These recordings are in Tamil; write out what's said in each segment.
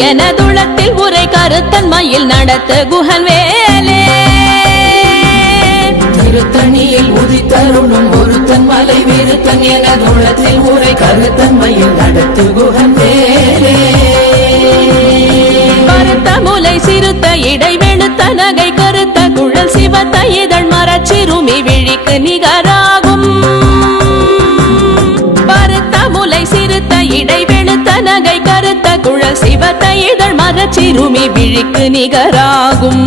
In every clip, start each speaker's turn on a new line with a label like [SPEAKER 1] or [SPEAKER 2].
[SPEAKER 1] ஒருத்தன் மலை விருத்தன் என துளத்தில் உரை கருத்தன் மயில் நடத்து குகன் வேலே
[SPEAKER 2] திருத்தணியில் உதித்தருளும் ஒருத்தன் மலை விருத்தன் என தோளத்தில் உரை கருத்தன்மையில் நடத்து குகன் வேலே
[SPEAKER 1] கருத்த முலை சிறுத்த இடை வெளுத்த நகை கருத்த குழல் சிவத்த இதழ் மரச்சிறுமி விழிக்கு நிகராகும் சிவத்த இதழ் மரச்சிறுமி விழிக்கு நிகராகும்.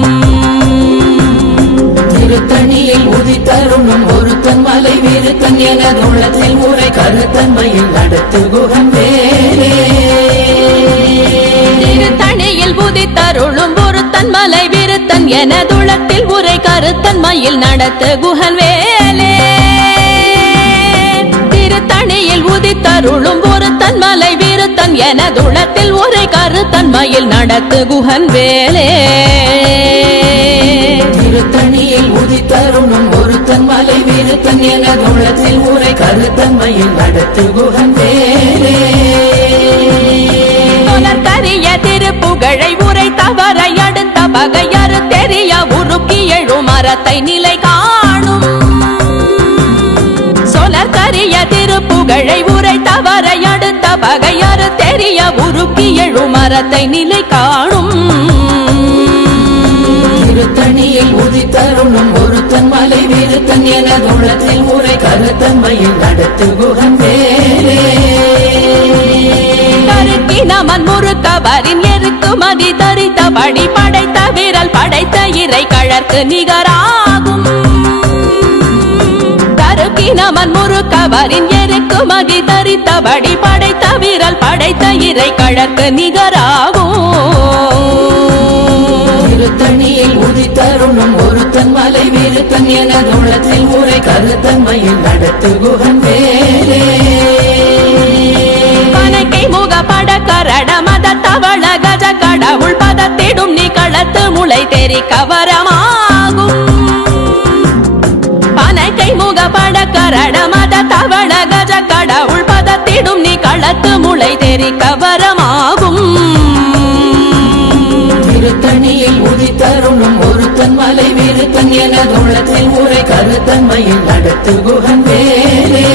[SPEAKER 2] திருத்தணியில் உதித்தருளும் ஒருத்தன் மலை விருத்தன் என தோளத்தில் உரை கருத்தன்மையில் நடத்து வேலே
[SPEAKER 1] திருத்தணியில் புதித்தருளும் ஒருத்தன் மலை விருத்தன் என துளத்தில் உரை கருத்தன் மயில் நடத்து குகன் வேலே திருத்தணியில் உதித்தருளும் ஒருத்தன் மலை விருத்தன் என துளத்தில் உரை கருத்தன் மயில் நடத்து குகன் வேலே.
[SPEAKER 2] திருத்தணியில் உதித்தருளும் ஒருத்தன் மலை விருத்தன் என தோளத்தில் உரை கருத்தன்மையில் நடத்து குகன் வேலே.
[SPEAKER 1] புலர்கரிய திருப்புகழை உரை தவற அடுத்த பகையறு தெரிய உருக்கி எழும் மரத்தை நிலை பகையறு தெரிய உருக்கி எழும் மரத்தை நிலை காணும்.
[SPEAKER 2] திருத்தணியில் உதித்தருளும் ஒருத்தன் மலை விருத்தன் என தோளத்தில் உரை கருத்தன்மையில் நடத்து குகன் வேலே
[SPEAKER 1] கருக்கினமன் முறுக்கவரின் எருக்கு மதி தரித்தபடி படைத்த விரல் படைத்த இறை கழற்கு நிகராகும். கருக்கினமன் முறுக்கவரின் எருக்கு மதி தரித்தபடி படைத்த விரல் படைத்த இறை கழற்கு நிகராகும்.
[SPEAKER 2] திருத்தணியில் உதித்தருளும் ஒருத்தன் மலை விருத்தன் என தோளத்தில் உரை கருத்தன்மையில் நடத்து குகன் வேலே
[SPEAKER 1] பனக்கை முக பட கரட மத தவள கஜ கடவுள் பதத்திடும் நீ களத்து முளை தெரி கவரமாகும் பனக்கை முக பட கரட மத தவள கஜ கடவுள் பதத்திடும் நீ களத்து முளை தெரி கவரமாகும்
[SPEAKER 2] திருத்தணியில் உதித்தருளும் ஒருத்தன் மலை விருத்தன் என தோளத்தில் உரை கருத்தன்மையில் நடத்து குகன் வேலே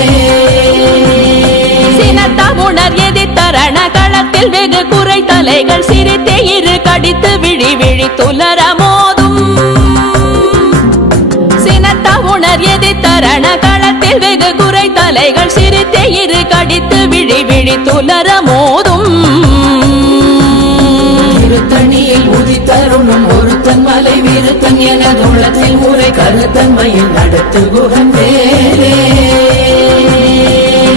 [SPEAKER 1] சினத்த உணர் எதிர்த்தரண களத்தில் வெகு குறை தலைகள் சிரித்தே இரு கடித்து விழி விழி துலர குறை தலைகள் சிரித்தே இரு கடித்து விழி விழி துலர மோதும்.
[SPEAKER 2] திருத்தணியில் உதித்தருளும் ஒருத்தன் மலை விருத்தன் என தோளத்தில் உரை கருத்தன்மையில் நடத்து குகன் வேலே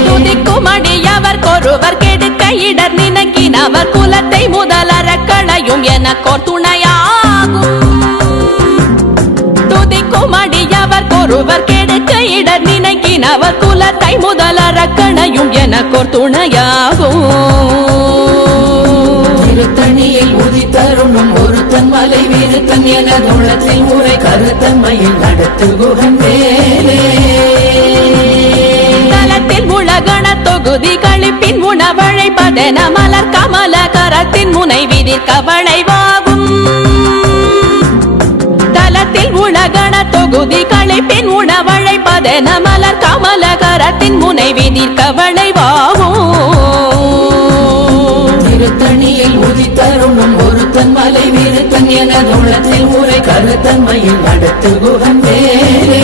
[SPEAKER 1] துதிக்கும் அடியவர் கொருவர் கெடுக்க இடர் நினைக்கினவர் குலத்தை முதலற களையும் எனக்கோர் துணையாகும். துதிக்கும் அடியவர் கொருவர் கெடுக்க இடர் நினைக்கினவர் குலத்தை முதலற களையும் எனக்கோர் துணையாகும்
[SPEAKER 2] திருத்தணியில் உதித்தருளும் ஒருத்தன் மலை விருத்தன் என தோளத்தில் உரை கருத்தன்மையில் நடத்து குகன் வேலே
[SPEAKER 1] தலத்தில் உலகண தொகுதி கழிப்பின் உணவழைப்பதென மலர் கமல கரத்தின் முனை விதிர்க்க வளைவாகும். தலத்தில் உலகண தொகுதி உணவழைப்பதென மலர் கமல கரத்தின் முனை விதிர்க்க வளைவாகும்
[SPEAKER 2] திருத்தணியில் உதித்தருளும் ஒருத்தன் மலை விருத்தன் என தோளத்தில் உரை கருத்தன்மையில் நடத்து குகன் வேலே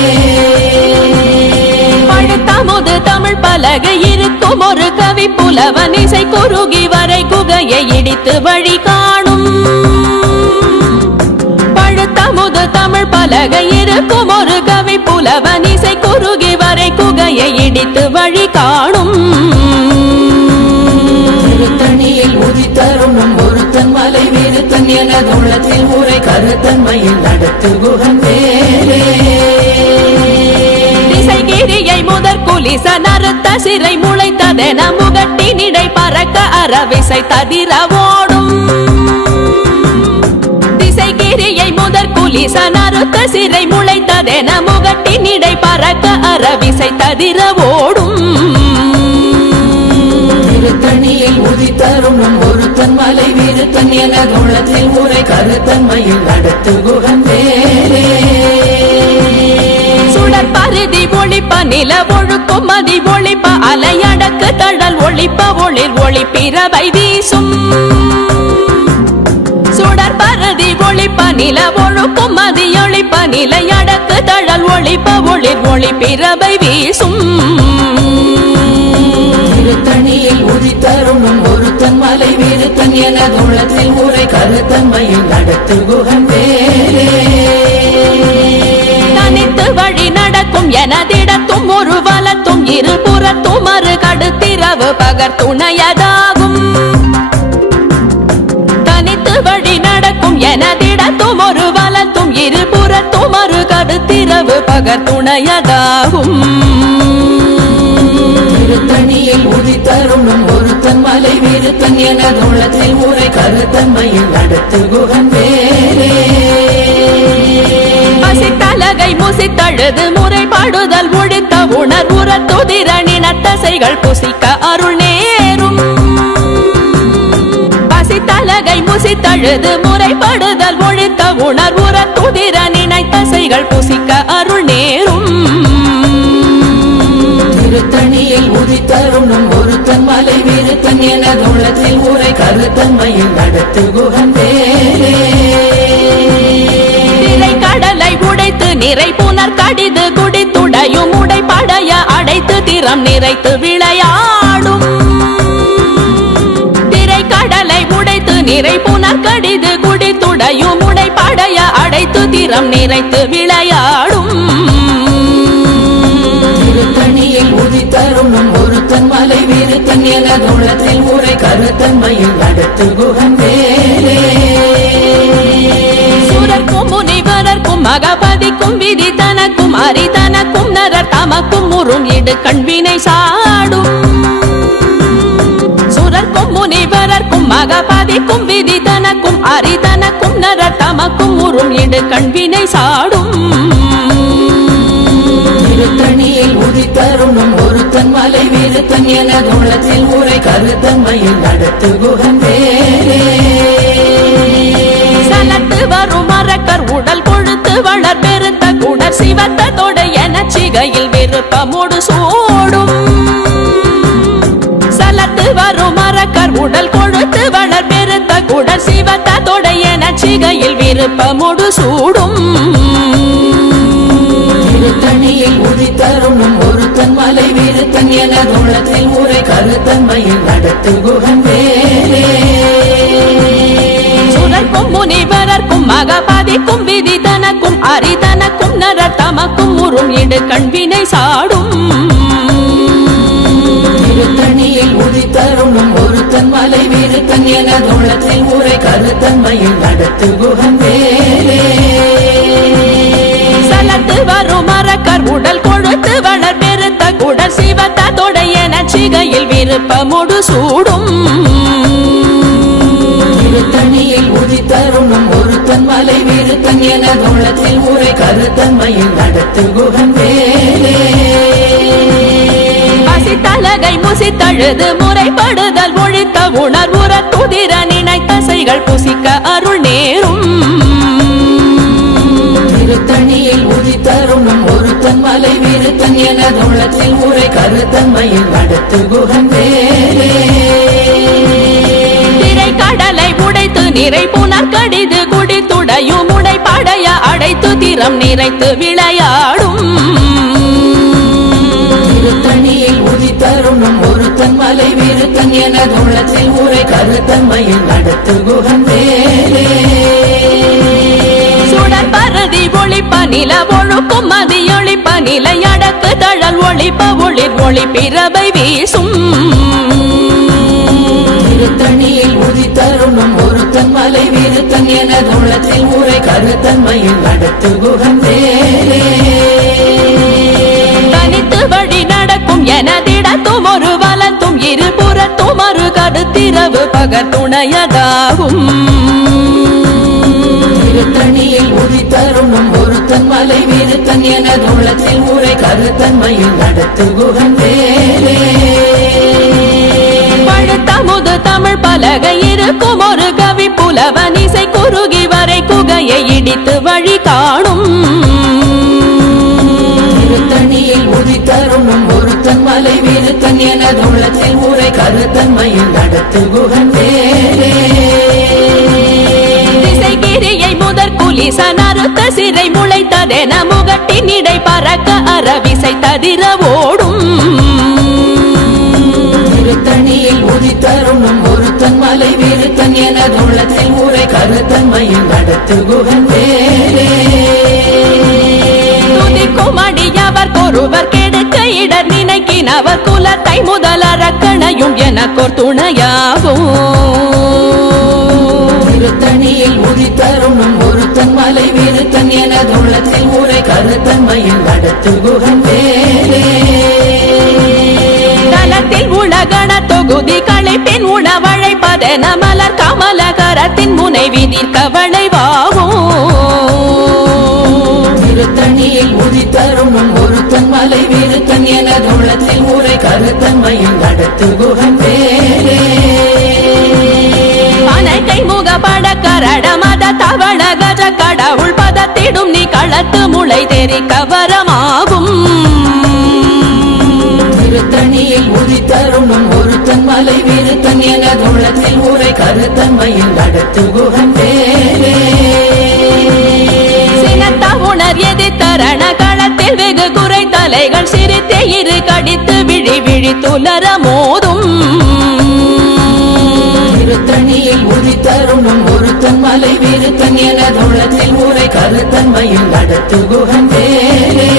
[SPEAKER 1] பழுத்தமுது தமிழ் பலகை இருக்கும் ஒரு கவி புலவன் இசை குறுகி வரை குகையை இடித்து வழி காணும். பழுத்தமுது தமிழ் பலகை இருக்கும் ஒரு கவி புலவன் இசை குறுகி வரை குகையை இடித்து வழி காணும்.
[SPEAKER 2] திருத்தணியில் உதித்தருளும் ஒருத்தன் மலை விருத்தன் என தோளத்தில் உரை கருத்தன்மையில் நடத்து குகன் வேலே
[SPEAKER 1] திசைகிரியை முதற் குலிச நறுத்த சிறை முளைத்ததென முகட்டினிடை பறக்க அறவிசை ததிர ஓடும் நறுத்த சிறை முளைத்ததென முகட்டினிடை பறக்க அறவிசை ததிர ஓடும்.
[SPEAKER 2] திருத்தணியில் உதித்தருளும் ஒருத்தன் மலை விருத்தன் எனது உள்ளத்தில் உரை கருத்தன்மையில் நடத்து குகன் வேலே
[SPEAKER 1] சுடர் பருதி ஒளிப்ப நில ஒழுக்கும் மதி ஒளிப்ப அலையடக்கு தழல் ஒளிப்ப ஒளிர் ஒளிப்பிரவை வீசும். சுடர் பருதி ஒளிப்ப நில ஒழுக்கும் மதி ஒளிப்ப நிலையடக்கு தழல் ஒளிப்ப ஒளிர் ஒளிப்பிரவை வீசும்.
[SPEAKER 2] திருத்தணியில் உதித்தருணும் ஒருத்தன் மலை விருத்தன் எனது உள்ளத்தில் உரை கருத்தன்மையில் நடத்து குகன் வேலே
[SPEAKER 1] தனித்து வழி நடக்கும் எனதிடத்தும் ஒரு வலத்தும் இருபுறத்தும் மறு கடுத்திரவு பகர் துணையதாகும். பகர் துணையதாகும்
[SPEAKER 2] திருத்தணியில் உதித்தருணும் ஒருத்தன் மலை விருத்தன் எனது உள்ளத்தில் உரை கருத்தன்மையில் நடத்து குகன் வேலே
[SPEAKER 1] பசித்தலகை முசித்தழுது முறைப்பாடுதல் ஒழித்த உணர்வுற துதிரணின தசைகள் புசிக்க அருள் நேரும். பசித்தலகை முசித்தழுது முறைப்படுதல் ஒழித்த உணர்வுற துதிர நினைத்தசைகள் புசிக்க அருள் நேரும்.
[SPEAKER 2] திருத்தணியில் உதித்தருணும் ஒருத்தன் மலை விருத்தன் எனது உள்ளத்தில் உரை கருத்தன்மையில் நடத்து
[SPEAKER 1] திரை கடலை உடைத்து நிறை புனர் கடிது குடித்துடையும் உடை படைய அடைத்து திறம் நிறைத்து விளையாடும் நிறை புனர் கடிது குடித்துடையும் உடை படைய அடைத்து திறம் நிறைத்து விளையாடும்.
[SPEAKER 2] திருத்தணியில் உதித்தருணும் ஒருத்தன் மலை விருத்தன் எனது உள்ளத்தில் உரை கருத்தன்மையில் நடத்து குகன் வேலே
[SPEAKER 1] சுரர்க்கும் முனிவரர்க்கும் மகபதிக்கும் விதி தனக்கும் அரி தனக்கும் நரர் தமக்கும் முறும் இடு கண்வினை சாடும். முனிவரர்க்கும் மகபதிக்கும் விதி தனக்கும் அரி தனக்கும் நரர் தமக்கும் முறும் இடு கண்வினை சாடும்.
[SPEAKER 2] திருத்தணியில் உதித்தருணும் ஒருத்தன் மலை விருத்தன் எனது உள்ளத்தில் உரை கருத்தன்மையில் நடத்து குகன் வேலே
[SPEAKER 1] சலத்து வரும் மரக்கர் உடல் கொழுத்து வளர் பெருத்த குடர் சிவத்த தொடை என சிகையில் விருப்பமோடு சூடும். சிகையில் விருப்பமோடு சூடும்.
[SPEAKER 2] திருத்தணியில் உதித்தருணும் ஒருத்தன் மலை விருத்தன் எனது உள்ளத்தில் உரை கருத்தன்மையில் நடத்து குகன் வேலே
[SPEAKER 1] சுரர்க்கும் முனிவரர்க்கும் மகபதிக்கும் விதி தனக்கும் அரிதனக்கும் நரர் தமக்கும் உறும் இடு கண்வினை சாடும்.
[SPEAKER 2] திருத்தணியில் மலை விருத்தன் எனது உள்ளத்தில் உரை கருத்தன்மையில் நடத்து குகன் வேலே
[SPEAKER 1] சலத்து வரும் மரக்கர் உடல் கொழுத்து வளர் பெருத்த குடர் சிவத்த தொடையன சிகையில் விருப்பமோடு சூடும்.
[SPEAKER 2] திருத்தணியில் உதித்தருணும் ஒருத்தன் மலை விருத்தன் எனது உள்ளத்தில் உரை கருத்தன்மையில் நடத்து குகன் வேலே
[SPEAKER 1] பசித்தலகை முசித்தழுது முறைப்படுதல் உணர்வுற துதிர நினைத்தசைகள் புசிக்க அருள் நேரும்.
[SPEAKER 2] திருத்தணியில் உதித்தருணும் ஒருத்தன் மலை விருத்தன் எனது உள்ளத்தில் உரை கருத்தன்மையில் வேலே
[SPEAKER 1] திரை கடலை உடைத்து நிறை புனர் கடிது குடித்துடையும் உடை படைய அடைத்து திறம் நிறைத்து விளையாடும்.
[SPEAKER 2] திருத்தணியில் உதித்தருணும் ஒருத்தன் மலை விருத்தன் எனது உள்ளத்தில் உரை கருத்தன்மையில் நடத்து குகன் வேலே
[SPEAKER 1] சுடர் பருதி ஒளிப்ப நில ஒழுக்கும் மதி ஒளிப்ப நிலை அடக்கு தழல் ஒளிப்ப ஒளிர் ஒளி பிறவை வீசும்.
[SPEAKER 2] திருத்தணியில் உதித்தருணும் ஒருத்தன் மலை விருத்தன் எனது உள்ளத்தில் உரை கருத்தன்மையில் நடத்து குகன் வேலே
[SPEAKER 1] பகர் துணையதாகும்.
[SPEAKER 2] திருத்தணியில் உதித்தருணும் ஒருத்தன் மலை விருத்தன் எனது உள்ளத்தில் உரை கருத்தன்மையில் நடத்து குகன் வேலே
[SPEAKER 1] பழுத்தமுது தமிழ் பலகை இரு இருக்கும் ஒரு கவி புலவன் இசை குறுகி வரை குகையை இடித்து வழி காணும்.
[SPEAKER 2] திருத்தணியில் உதித்தருணும் ஒருத்தன் மலை வீருத்தன் எனது உள்ளத்தில் ஊரை கருத்தன்மையில் நடத்து குகன் வேலே
[SPEAKER 1] திசைகிரியை முதற் குலிசன் அறுத்த சிறை முளைத்ததென முகட்டின் இடை பறக்க அறவிசை ததிர ஓடும்.
[SPEAKER 2] திருத்தணியில் உதித்தருணும் ஒருத்தன் மலை வீருத்தன் எனது உள்ளத்தில் ஊரை கருத்தன்மையில் நடத்து குகன் வேலே
[SPEAKER 1] துதிக்கும் அடியவர் ஒருவர் கெடுக்க இடர் நினைக்கினவர் குலத்தை முதல் அரக்கணையும் எனக்கோர் துணையாகும்.
[SPEAKER 2] திருத்தணியில் உதித்தருணும் ஒருத்தன் மலை வீருத்தன் எனது உள்ளத்தில் ஊரை கருத்தன்மையில் நடத்து குகன் வேலே
[SPEAKER 1] தலத்தில் உலகண தொகுதி களைப்பின் உணவழைப்பதென மலர் கமலகரத்தின் முனை விதிர்க்க
[SPEAKER 2] எனது உள்ளத்தில் ஊரை கருத்தன்மையில் நடத்து குகன் வேலே
[SPEAKER 1] அனைக்கை முகப்பட கரட மத தவள கஜ கடவுள் பதத்திடும் நீ களத்து முளை தெரிக்க வரமாகும்
[SPEAKER 2] திருத்தணியில் உதித்தருணும் ஒருத்தன் மலை வீருத்தன் எனது உள்ளத்தில் ஊரை கருத்தன்மையில் நடத்து குகன் வேலே
[SPEAKER 1] சினத்த உணர் எதி தரண களத்தில் வெகு குறை தலைகள் துலர மோதும்
[SPEAKER 2] திருத்தணியில் உதித்தருணும் ஒருத்தன் மலை வீருத்தன் எனது உள்ளத்தில் ஊரை கருத்தன்மையில் நடத்து குகன் வேலே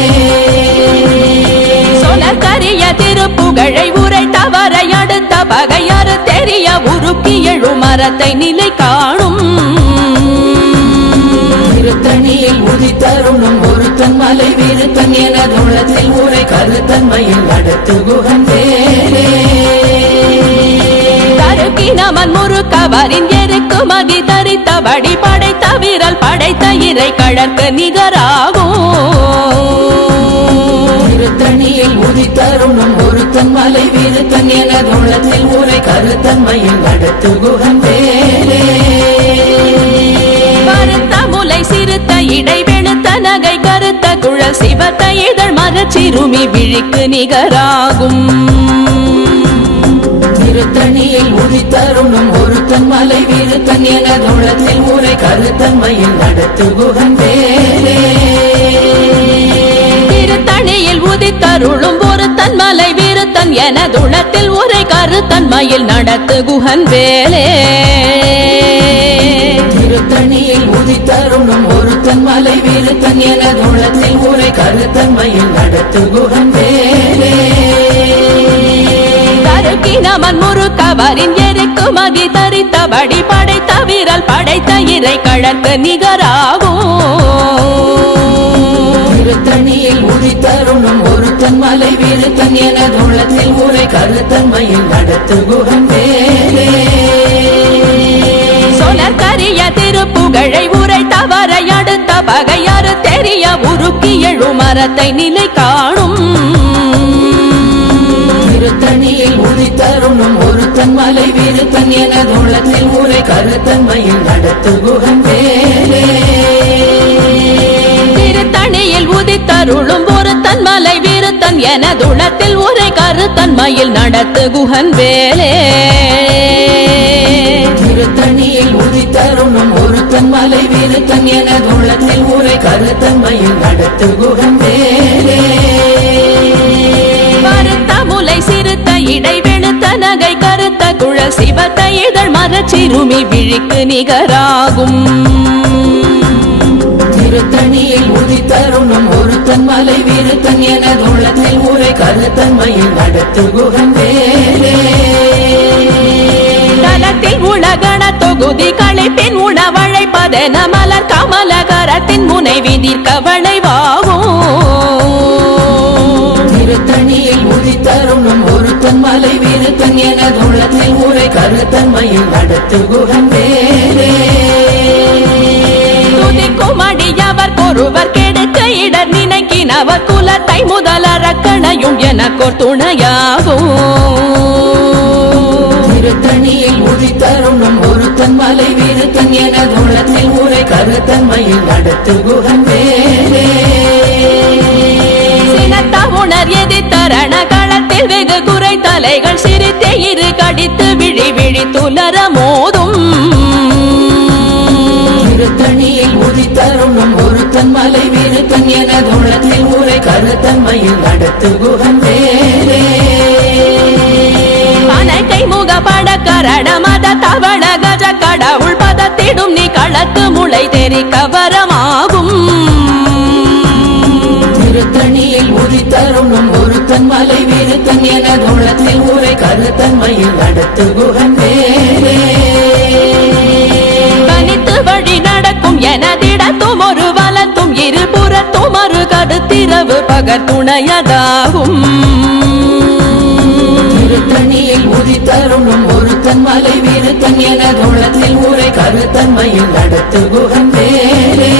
[SPEAKER 1] சொலர் கரிய திருப்புகழை உரை தவறை அடுத்த பகையாறு தெரிய உருக்கி எழு மரத்தை நிலை காணும்.
[SPEAKER 2] திருத்தணியில் உதித்தருணும் ஒருத்தன் மலை வீருத்தன் எனது உள்ளத்தில் ஊரை கருத்தன்மையில் நடத்து குகன் வேலே
[SPEAKER 1] தருக்கி நமன் முறுக்கவரின் எருக்கு மதி தரித்தபடி படைத்த வீரல் படைத்த இறை கழற்கு நிகராகும்.
[SPEAKER 2] திருத்தணியில் உதித்தருணும் ஒருத்தன் மலை வீருத்தன் எனது உள்ளத்தில் ஊரை கருத்தன்மையில் நடத்து குகன்
[SPEAKER 1] கருத்த முலை சிறுத்த இடை சிவத்த இதழ் மரச்சிறுமி விழிக்கு நிகராகும்.
[SPEAKER 2] திருத்தணியில் உதித்தருணும் ஒருத்தன் மலை வீருத்தன் எனது உள்ளத்தில் ஊரை கருத்தன்மையில் நடத்து குகன்
[SPEAKER 1] திருத்தணியில் உதித்தருளும் ஒரு தன் மலை வீருத்தன் எனதுளத்தில் உரை கருத்தன்மையில் நடத்து குஹன் வேலே.
[SPEAKER 2] திருத்தணியில் உதித்தருணும் ஒருத்தன் மலை வீருத்தன் எனது உள்ளத்தில் ஊரை கருத்தன்மையில் நடத்து குகன் வேலே.
[SPEAKER 1] தருக்கி நமன் முறுக்கவரின் எருக்கு மதி தரித்தபடி படைத்த வீரல் படைத்த இறை கழற்கு நிகராகும்.
[SPEAKER 2] திருத்தணியில் உதித்தருணும் ஒருத்தன் மலை வீருத்தன் எனது உள்ளத்தில் ஊரை கருத்தன்மையில் நடத்து குகன் வேலே
[SPEAKER 1] சொலர் கரிய திருப்புகழை உரை தவறை அடுத்த பகையாறு தெரிய உருக்கி எழு மரத்தை நிலை காணும்.
[SPEAKER 2] திருத்தணியில் உதித்தருணும் ஒருத்தன் மலை வீருத்தன் எனது உள்ளத்தில் ஊரை கருத்தன்மையில் நடத்து குகன்
[SPEAKER 1] திருத்தணியில் உதித்தருளும் ஒரு தன் மலை வீருத்தன் எனதுளத்தில் உரை கருத்தன்மையில் நடத்து குஹன் வேலே.
[SPEAKER 2] திருத்தணியில் உதித்தருணும் ஒருத்தன் மலை வீருத்தன் எனது உள்ளத்தில் ஊரை கருத்தன்மையில் நடத்து குகன் வேலே.
[SPEAKER 1] கருத்த முலை சிறுத்த இடை வெளுத்த நகை கருத்த குழல் சிவத்த இதழ் மரச்சிறுமி விழிக்கு நிகராகும்.
[SPEAKER 2] திருத்தணியில் உதித்தருணும் ஒருத்தன் மலை வீருத்தன் எனது உள்ளத்தில் ஊரை கருத்தன்மையில் நடத்து குகன் வேலே
[SPEAKER 1] தலத்தில் உலகண தொகுதி களைப்பின் உணவழைப்பதென மலர் கமலகரத்தின் முனை விதிர்க்க வளைவாகும்
[SPEAKER 2] திருத்தணியில் உதித்தருணும் ஒருத்தன் மலை வீருத்தன் எனது உள்ளத்தில் ஊரை கருத்தன்மையில் நடத்து குகன் வேலே
[SPEAKER 1] ஒருவர் கெடுக்க இடர் நினைக்கினவர் குலத்தை முதல் அரக்கணையும் எனக்கோர் துணையாகும்
[SPEAKER 2] திருத்தணியில் உதித்தருணும் ஒரு ஒருத்தன் மலை வீருத்தன் என தோளத்தில் ஊரை கருத்தன்மையில் நடத்து குகன் வேலே
[SPEAKER 1] சினத்த உணர் எதிர்த்தரண களத்தில் வெகு குறை தலைகள் சிரித்தே இரு கடித்து
[SPEAKER 2] மலை வீருத்தன் என தோளத்தில் ஊரை கருத்தன்மையில் நடத்து குகன் வேலே
[SPEAKER 1] அனைக்கை முக பட கரட மத தவள கஜ கடவுள் பதத்திடும் நீ களத்து முளை தெரி கவரமாகும்.
[SPEAKER 2] திருத்தணியில் உதித்தருணம் ஒருத்தன் மலை வீருத்தன் என தோளத்தில் ஊரை கருத்தன்மையில் நடத்து குகன் வேலே
[SPEAKER 1] தனித்து வழி நடக்கும் ஒரு வலத்தும் இரு புறத்தும் ஒரு கருத்திரவு பகர் துணையதாகும்
[SPEAKER 2] திருத்தணியில் உதித்தருணம் ஒருத்தன் மலை வீருத்தன் என தோளத்தில் ஊரை கருத்தன்மையில் நடத்து குகன் வேலே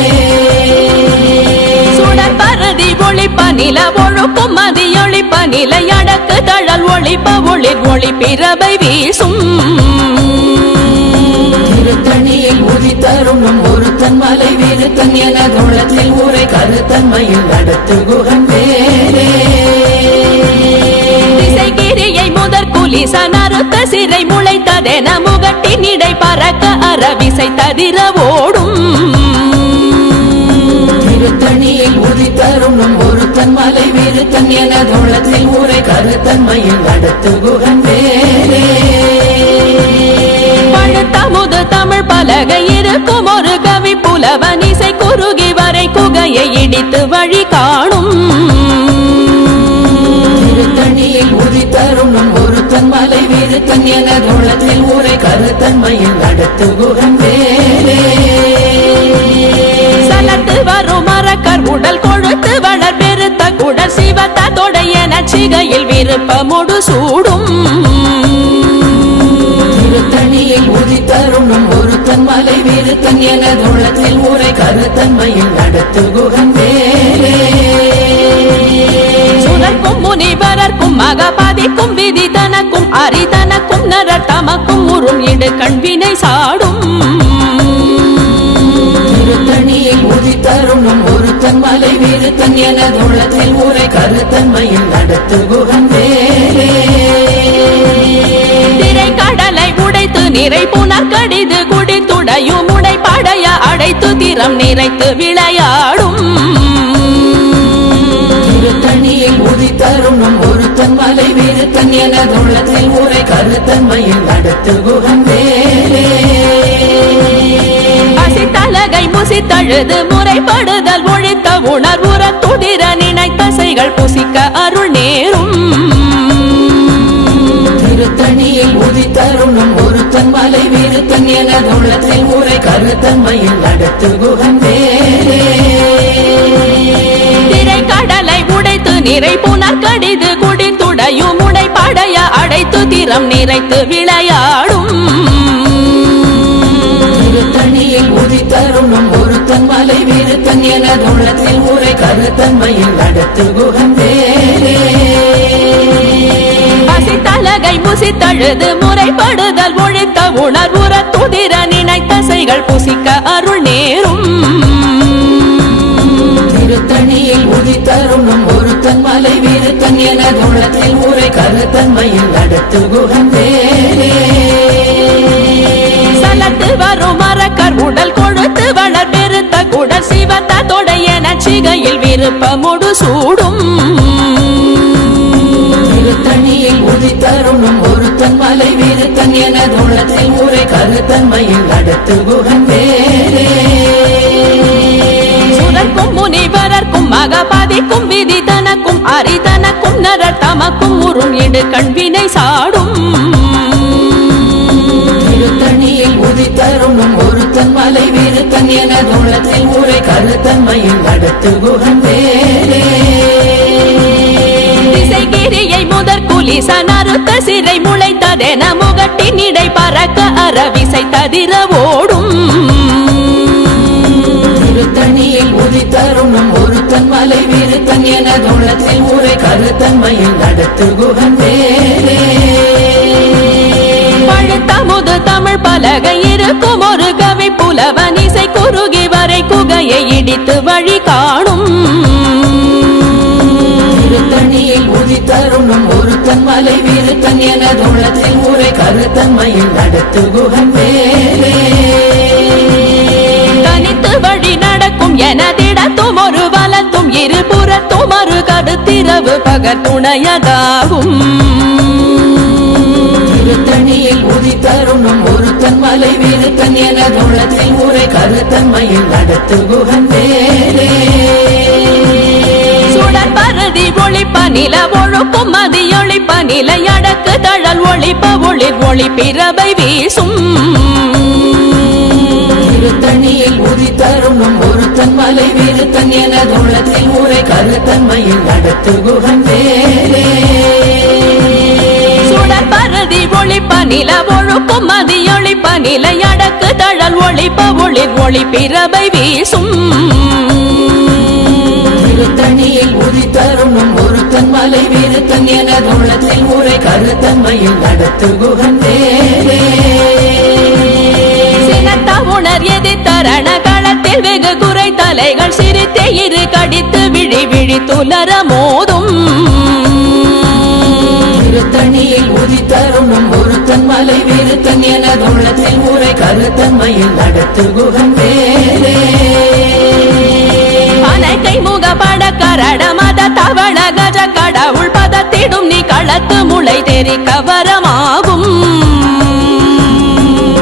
[SPEAKER 1] சுடர் பரதி ஒளிப்ப நில ஒழுக்கும் மதியொளிப்ப நிலை அடக்கு தழல் ஒளிப்ப ஒளிர் ஒளி பிறவை வீசும்.
[SPEAKER 2] திருத்தணியில் உதித்தருணம் ஒருத்தன் மலை வீருத்தன் என தோளத்தில் ஊரை கருத்தன்மையில் நடத்து குகன் வேலே
[SPEAKER 1] திசை கிரியை முதற் குலிச நறுத்த சிறை முளைத்ததென முகட்டின் இடை பறக்க அறவிசை ததிர ஓடும்
[SPEAKER 2] திருத்தணியில் உதித்தருணம் ஒருத்தன் மலை வீருத்தன் என தோளத்தில் ஊரை கருத்தன்மையில் நடத்து குகன் வேலே
[SPEAKER 1] பலகை இருக்கும் ஒரு கவி புலவன் இசை குறுகி வரை குகையை இடித்து வழி காணும்.
[SPEAKER 2] திருத்தணியில் உதித்தருணம் ஒருத்தன் மலை வீருத்தன் என தோளத்தில் ஊரை கருத்தன்மையில் நடத்து வேலே
[SPEAKER 1] சலத்து வரும் மரக்கர் உடல் கொழுத்து வளர் பெருத்த குடல் சிவத்த தொடைய நச்சிகையில் விருப்பமுடு சூடும்.
[SPEAKER 2] திருத்தணியில் உதித்தருணம் ஒருத்தன் மலை வீருத்தன் என தோளத்தில் ஊரை கருத்தன்மையில் நடத்து குகன் வேலே
[SPEAKER 1] சுரர்க்கும் முனிவரர்க்கும் மகபாதிக்கும் விதி தனக்கும் அரிதனக்கும் நரர் தமக்கும் உறும் இடு கண்வினை சாடும்.
[SPEAKER 2] திருத்தணியில் உதித்தருணம் ஒருத்தன் மலை வீருத்தன் என தோளத்தில் ஊரை கருத்தன்மையில் நடத்து குகன் வேலே
[SPEAKER 1] திரை கடலை உடைத்து நிறை புனர் கடிது குடி உடை படைய அடைத்து திறம் நிறைத்து விளையாடும்.
[SPEAKER 2] திருத்தணியில் உதித்தருணம் ஒருத்தன் மலை வீருத்தன் என தோளத்தில் ஊரை கருத்தன்மையில் நடத்து குகன் வேலே
[SPEAKER 1] பசித்தலகை முசித்தழுது முறைப்படுதல் ஒழித்த உணர்வுற துதிர நினைத்தசைகள் புசிக்க அருள் நேரும்.
[SPEAKER 2] ஒருத்தன் மலை வீருத்தன் என தோளத்தில் ஊரை கருத்தன்மையில் நடத்து
[SPEAKER 1] திரை கடலை உடைத்து நிறை புனர் கடிது குடித்துடையும் உடை படைய அடைத்து திறம் நிறைத்து விளையாடும்.
[SPEAKER 2] திருத்தணியில் உதித்தருணம் ஒருத்தன் மலை வீருத்தன் என தோளத்தில் ஊரை கருத்தன்மையில் நடத்து குகன்
[SPEAKER 1] பசித்தலகை முசித்தழுது முறைப்படுதல் ஒழித்த உணர்வுற துதிர நினைத்தசைகள் புசிக்க அருள் நேரும்.
[SPEAKER 2] திருத்தணியில் உதித்தருணம் ஒருத்தன் மலை வீருத்தன் என தோளத்தில் ஊரை கருத்தன்மையில் நடத்து வேலே
[SPEAKER 1] சலத்து வரும் மரக்கர் உடல் கொழுத்து வளர் பெருத்த குடல் சிவத்த தொடைய நச்சிகையில் விருப்பமுடு சூடும்.
[SPEAKER 2] உதித்தருணம் ஒருத்தன் மலை வீருத்தன் என தோளத்தில் ஊரை கருத்தன்மையில் நடத்து குகன் வேலே
[SPEAKER 1] சுரர்க்கும் முனிவரர்க்கும் மகபாதிக்கும் விதி தனக்கும் அரிதனக்கும் நரர் தமக்கும் உறும் இடு கண்வினை சாடும்.
[SPEAKER 2] திருத்தணியில் உதித்தருணம் ஒருத்தன் மலை வீருத்தன் என தோளத்தில் ஊரை கருத்தன்மையில் நடத்து குகன்
[SPEAKER 1] குலிச நறுத்த சிறை முளைத்ததென முகட்டின் இடை பறக்க அறவிசை ததிர ஓடும்.
[SPEAKER 2] திருத்தணியில் உதித்தருணம் ஒருத்தன் மலை வீருத்தன் என தோளத்தில் ஊரை கருத்தன்மையில் நடத்து குகன் வேலே
[SPEAKER 1] பழுத்தமுது தமிழ் பல பலகை இருக்கும் ஒரு கவி புலவன் இசை குறுகி வரை குகையை இடித்து வழி காணும்.
[SPEAKER 2] மலை வீருத்தன் எனதுள்ளத்தில் உரை கருத்தன்மையில் நடத்து குகன் வேலே
[SPEAKER 1] தனித்து வழி நடக்கும் எனதிடத்தும் ஒரு வலத்தும் இரு புறத்தும் ஒரு கருத்திரவு பகர் துணையதாகும்.
[SPEAKER 2] திருத்தணியில் உதித்தருணும் ஒருத்தன் மலை வீருத்தன் எனதுள்ளத்தில் உரை கருத்தன்மையில் நடத்து குகன் வேலே
[SPEAKER 1] சுடர் பரதி ஒளிப்ப நில ஒழுக்கும் மதி ஒளிப்ப நிலை அடக்கு தழல் ஒளிப்ப ஒளிர் ஒளி பிறவை வீசும்.
[SPEAKER 2] திருத்தணியில் உதித்தருணும் ஒருத்தன் மலை வீருத்தன் எனதுள்ளத்தில் உரை கருத்தன்மையில் நடத்து குகன் வேலே
[SPEAKER 1] சுடர் பரதி ஒளிப்ப நில ஒழுக்கும் மதி ஒளிப்ப நிலை அடக்கு தழல் ஒளிப்ப ஒளிர் ஒளி பிறவை வீசும்.
[SPEAKER 2] திருத்தணியில் உதித்தருணும் ஒருத்தன் மலை வீருத்தன் எனதுள்ளத்தில் உரை கருத்தன்மையில் நடத்து
[SPEAKER 1] சினத்த உணர் எதிர்த்தரண களத்தில் வெகு குறை தலைகள் சிரித்தே இரு கடித்து விழி விழி துலர மோதும்.
[SPEAKER 2] திருத்தணியில் உதித்தருணும் ஒருத்தன் மலை வீருத்தன் எனதுள்ளத்தில் உரை கருத்தன்மையில் நடத்து
[SPEAKER 1] அனைக்கை முகப்பட கரட மத தவள கஜ கடவுள் பதத்திடும் நீ களத்து முளை தெரி கவரமாகும்.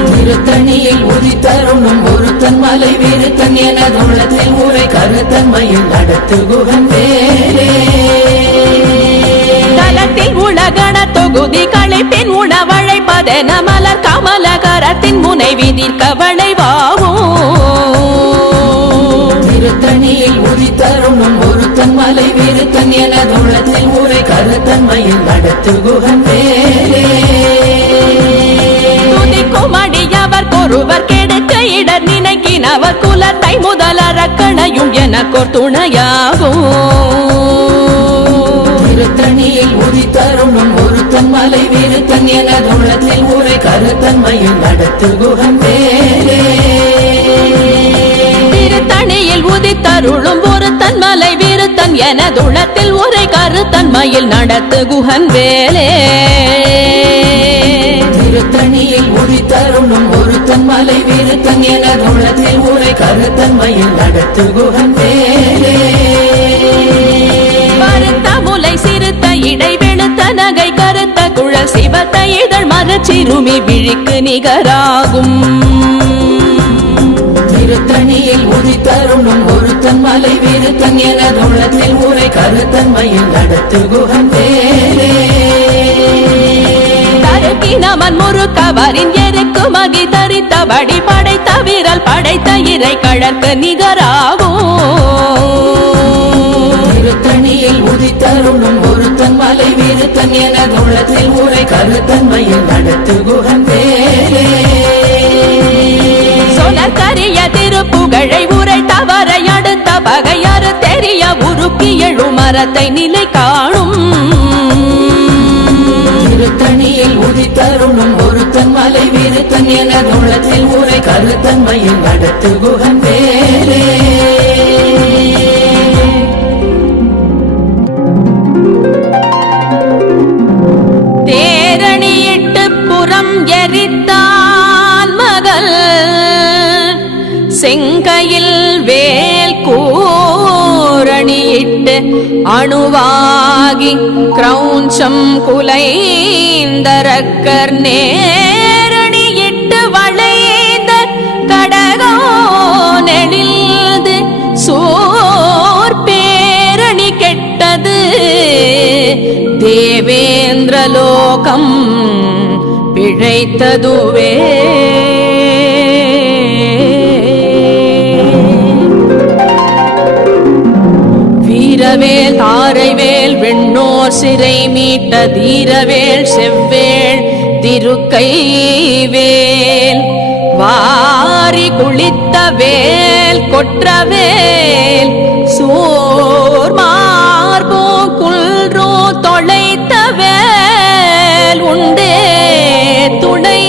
[SPEAKER 2] திருத்தணியில் உதித்தருணும் ஒருத்தன் மலை வீருத்தன் எனதுள்ளத்தில் உரை கருத்தன்மையில் நடத்து குகன் வேலே
[SPEAKER 1] தலத்தில் உலகண தொகுதி களைப்பின் உணவழைப்பதென மலர் கமல கரத்தின் முனை விதிர் கவளை
[SPEAKER 2] திருத்தணியில் உதித்தருணும் ஒருத்தன் மலை வீருத்தன் எனதுள்ளத்தில் உரை கருத்தன்மையில் நடத்து குகன் வேலே
[SPEAKER 1] அடியவர் கொருவர் கெடுக்க இடர் நினைக்கினவர் குலத்தை முதலறக்கணையும் எனக்கோர் துணையாகும்
[SPEAKER 2] திருத்தணியில் உதித்தருணும் ஒருத்தன் மலை வீருத்தன் எனதுள்ளத்தில் உரை கருத்தன்மையில் நடத்து குகன் வேலே
[SPEAKER 1] திருத்தணியில் உதித்தருளும் ஒரு தன்மலை விருத்தன் எனதுளத்தில் உரை கருத்தன்மையில் நடத்து குஹன் வேலே.
[SPEAKER 2] திருத்தணியில் உதித்தருணும் ஒருத்தன் மலை வீருத்தன் எனதுள்ளத்தில் உரை கருத்தன்மையில் நடத்து குகன் வேலே.
[SPEAKER 1] பருத்த முலை சிறுத்த இடை வெளுத்த நகை கருத்த குழல் சிவத்த இதழ் மரச்சிறுமி விழிக்கு நிகராகும்.
[SPEAKER 2] திருத்தணியில் உதித்தருணும் ஒருத்தன் மலை வீருத்தன் எனதுள்ளத்தில் உரை கருத்தன்மையில் நடத்து குகன் வேலே
[SPEAKER 1] தருக்கினமன் முறுக்கவரின் எருக்கு மகி தரித்தபடி படைத்த விரல் படைத்த இறை கழற்கு நிகராகும்.
[SPEAKER 2] திருத்தணியில் உதித்தருணும் ஒருத்தன் மலை வீருத்தன் எனதுள்ளத்தில் உரை கருத்தன்மையில் நடத்து குகன் வேலே
[SPEAKER 1] சொலற்கரிய திருப்புகழை உரை தவறை அடுத்த பகையாறு தெரிய உருக்கி எழு மரத்தை நிலை காணும்.
[SPEAKER 2] திருத்தணியில் உதித்தருணும் ஒருத்தன் மலை வீருத்தன் எனதுள்ளத்தில் உரை கருத்தன்மையில் நடத்து குகன் வேலே
[SPEAKER 1] thank you அணுவாகி கிரௌஞ்சம் குலைந்தரக்கர் நேரணியிட்டு வளைந்த கடகோ நெடில்து சோர் பேரணி கெட்டது. தேவேந்திரலோகம் பிழைத்ததுவே. சிறை மீட்ட தீரவேள் செவ்வேள் திருக்கை வேல் வாரி குளித்த வேல் கொற்றவேல் சோர் மார்போ குல்ரோ தொலைத்த வேல். உண்டே துணை